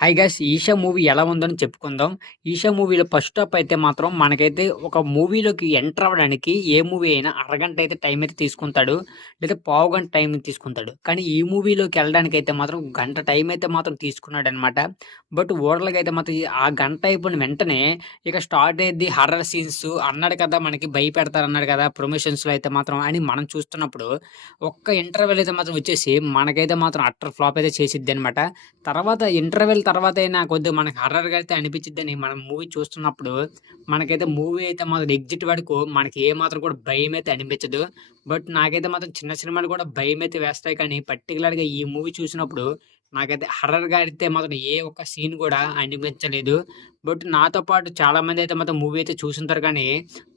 Hi guys! 'Isha' movie ఎలా ఉందని చెప్పుకుందాం. 'ఈషా' మూవీలో ఫస్ట్ హాఫ్ అయితే మాత్రం మనకైతే ఒక మూవీలోకి ఎంటర్ అవ్వడానికి ఏ మూవీ అయినా అరగంట అయితే టైం అయితే తీసుకుంటాడు. లేదా పావుగంట టైం తీసుకుంటాడు. కానీ ఈ మూవీలోకెళ్ళడానికైతే మాత్రం గంట టైం అయితే మాత్రం తీసుకున్నాడనమాట. బట్ ఓవరాల్‌గా మాత్రం ఆ గంట అయిపోయిన వెంటనే ఇక స్టార్ట్ అయ్యిద్ది హర్రర్ సీన్స్ అన్నాడు కదా! మనకి భయపెడతారన్నాడు కదా! ప్రమోషన్స్‌లో అయితే మాత్రం అని మనం చూస్తున్నప్పుడు ఒక్క ఇంటర్వెల్ అయితే మాత్రం వచ్చేసి మనకైతే మాత్రం అట్టర్ ఫ్లాప్ అయితే చేసిద్దనమాట. తర్వాత ఇంటర్వెల్ తర్వాతైనా కొద్దిగా మనకి హర్రర్‌గా అయితే అనిపించిద్దని మనం మూవీ చూస్తున్నప్పుడు, మనకైతే మూవీ అయితే మాత్రం ఎగ్జిట్ వరకు మనకి ఏ మాత్రం కూడా భయమైతే అనిపించదు. బట్ నాకైతే మాత్రం చిన్న సినిమాలు కూడా భయమైతే వేస్తాయి కానీ, పర్టిక్యులర్‌గా ఈ మూవీ చూసినప్పుడు నాకైతే హర్రర్‌గా అయితే మాత్రం ఏ ఒక్క సీన్ కూడా అనిపించలేదు. బట్ నాతో పాటు చాలామందైతే మాత్రం మూవీ అయితే చూసుంటారు కానీ,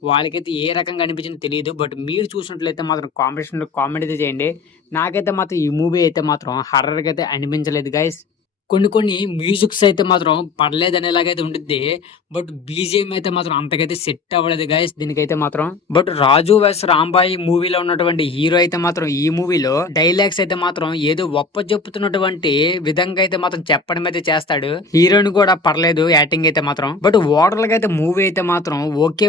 వాళ్ళకైతే ఏ రకంగా అనిపించిందో తెలీదు. బట్ మీరు చూసినట్లయితే మాత్రం కామెంట్స్‌లో కామెంట్ అయితే చేయండి. నాకైతే మాత్రం ఈ మూవీ అయితే మాత్రం హర్రర్‌గా అయితే అనిపించలేదు గైస్. కొన్ని మ్యూజిక్స్ అయితే మాత్రం పర్లేదనేలాగైతే ఉండిద్ది. బట్ బీజీఎం అయితే మాత్రం అంతకైతే సెట్ అవ్వలేదు గైస్ దీనికైతే మాత్రం. బట్ 'రాజు వెడ్స్ రాంబాయి' మూవీలో ఉన్నటువంటి హీరో అయితే మాత్రం ఈ మూవీలో డైలాగ్స్ అయితే మాత్రం ఏదో ఒప్పజెప్పుతున్నటువంటి విధంగా అయితే మాత్రం చెప్పడం అయితే చేస్తాడు. హీరోయిన్ కూడా పర్లేదు యాక్టింగ్ అయితే మాత్రం. బట్ ఓవరాల్‌గా అయితే మూవీ అయితే మాత్రం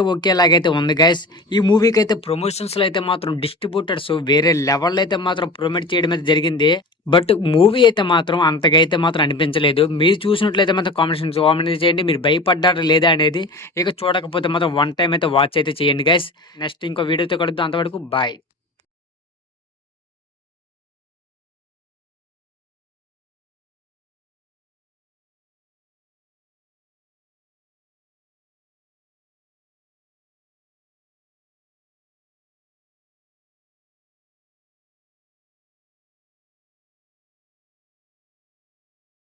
ఓకేలాగైతే ఉంది గైస్. ఈ మూవీకి అయితే ప్రమోషన్స్‌లో అయితే మాత్రం డిస్ట్రిబ్యూటర్స్ వేరే లెవెల్‌లో అయితే మాత్రం ప్రమోట్ చేయడం అయితే జరిగింది. బట్ మూవీ అయితే మాత్రం అంతగా అయితే మాత్రం అనిపించలేదు. మీరు చూసినట్లయితే మాత్రం కామెంట్ చేయండి. మీరు భయపడ్డారా లేదా అనేది. ఇక చూడకపోతే మాత్రం వన్ టైమ్ అయితే వాచ్ అయితే చేయండి గైస్. నెక్స్ట్ ఇంకో వీడియోతో కలుద్దాం. అంతవరకు బాయ్.